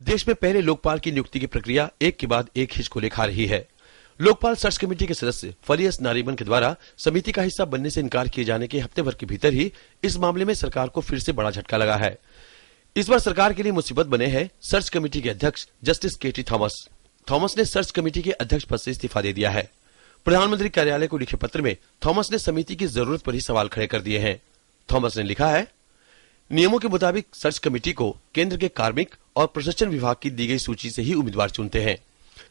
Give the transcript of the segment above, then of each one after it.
देश में पहले लोकपाल की नियुक्ति की प्रक्रिया एक के बाद एक हिचकोले खा रही है। लोकपाल सर्च कमेटी के सदस्य फलियस नारीमन के द्वारा समिति का हिस्सा बनने से इनकार किए जाने के हफ्ते भर के भीतर ही इस मामले में सरकार को फिर से बड़ा झटका लगा है। इस बार सरकार के लिए मुसीबत बने हैं सर्च कमेटी के अध्यक्ष जस्टिस केटी थॉमस ने सर्च कमेटी के अध्यक्ष पद से इस्तीफा दे दिया है। प्रधानमंत्री कार्यालय को लिखे पत्र में थॉमस ने समिति की जरूरत पर ही सवाल खड़े कर दिए हैं। थॉमस ने लिखा है, नियमों के मुताबिक सर्च कमेटी को केंद्र के कार्मिक और प्रशासन विभाग की दी गई सूची से ही उम्मीदवार चुनते हैं।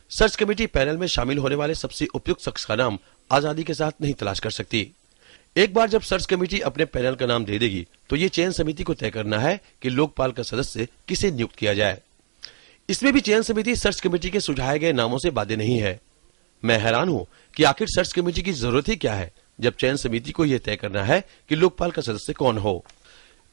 सर्च कमेटी पैनल में शामिल होने वाले सबसे उपयुक्त शख्स का नाम आजादी के साथ नहीं तलाश कर सकती। एक बार जब सर्च कमेटी अपने पैनल का नाम दे देगी तो ये चयन समिति को तय करना है कि लोकपाल का सदस्य किसे नियुक्त किया जाए। इसमें भी चयन समिति सर्च कमेटी के सुझाए गए नामों से बाध्य नहीं है। मैं हैरान हूं कि आखिर सर्च कमेटी की जरूरत ही क्या है जब चयन समिति को यह तय करना है कि लोकपाल का सदस्य कौन हो।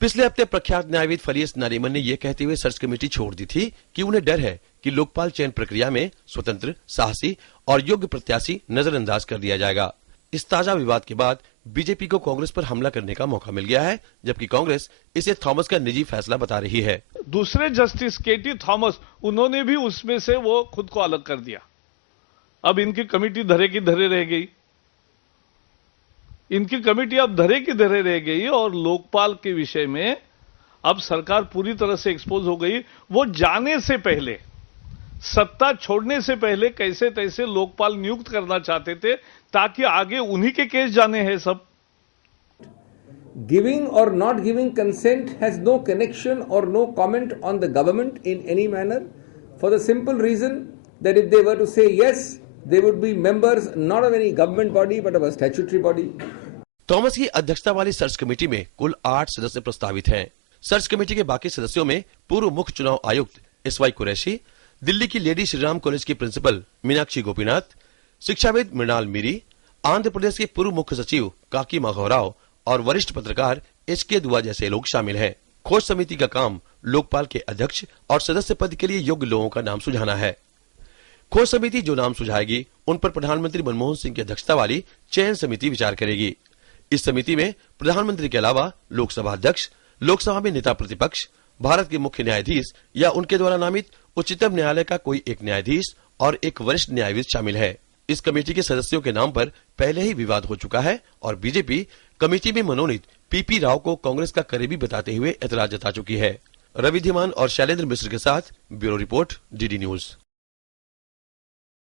पिछले हफ्ते प्रख्यात न्यायविद फलियस नारीमन ने यह कहते हुए सर्च कमेटी छोड़ दी थी कि उन्हें डर है कि लोकपाल चयन प्रक्रिया में स्वतंत्र, साहसी और योग्य प्रत्याशी नजरअंदाज कर दिया जाएगा। इस ताजा विवाद के बाद बीजेपी को कांग्रेस पर हमला करने का मौका मिल गया है, जबकि कांग्रेस इसे थॉमस का निजी फैसला बता रही है। दूसरे जस्टिस केटी थॉमस, उन्होंने भी उसमें से वो खुद को अलग कर दिया। अब इनकी कमेटी धरे की धरे रह गई। इनकी कमेटी अब धरे की धरे रह गई और लोकपाल के विषय में अब सरकार पूरी तरह से एक्सपोज हो गई। वो जाने से पहले, सत्ता छोड़ने से पहले कैसे तैसे लोकपाल नियुक्त करना चाहते थे ताकि आगे उन्हीं के केस जाने हैं सब। Giving or not giving consent has no connection or no comment on the government in any manner, for the simple reason that if they were to say yes, they would be members not of any government body but of a statutory body. Thomas की अध्यक्षता वाली search committee में कुल 8 सदस्य प्रस्तावित हैं। Search committee के बाकी सदस्यों में पूर्व मुख्य चुनाव आयुक्त एसवाई कुरैशी, दिल्ली की लेडी श्रीराम कॉलेज की प्रिंसिपल मीनाक्षी गोपीनाथ, शिक्षाविद मृणाल मीरी, आंध्र प्रदेश के पूर्व मुख्य सचिव काकी माघवराव और वरिष्ठ पत्रकार एचके दुआ जैसे लोग शामिल हैं। खोज समिति का काम लोकपाल के अध्यक्ष और सदस्य पद के लिए योग्य लोगों का नाम सुझाना है। खोज समिति जो नाम सुझाएगी उन पर प्रधानमंत्री मनमोहन सिंह की अध्यक्षता वाली चयन समिति विचार करेगी। इस समिति में प्रधानमंत्री के अलावा लोकसभा अध्यक्ष, लोकसभा में नेता प्रतिपक्ष, भारत के मुख्य न्यायाधीश या उनके द्वारा नामित उच्चतम न्यायालय का कोई एक न्यायाधीश और एक वरिष्ठ न्यायाधीश शामिल है। इस कमेटी के सदस्यों के नाम पर पहले ही विवाद हो चुका है और बीजेपी कमेटी में मनोनीत पीपी राव को कांग्रेस का करीबी बताते हुए ऐतराज जता चुकी है। रवि धीमान और शैलेंद्र मिश्र के साथ ब्यूरो रिपोर्ट, डीडी न्यूज।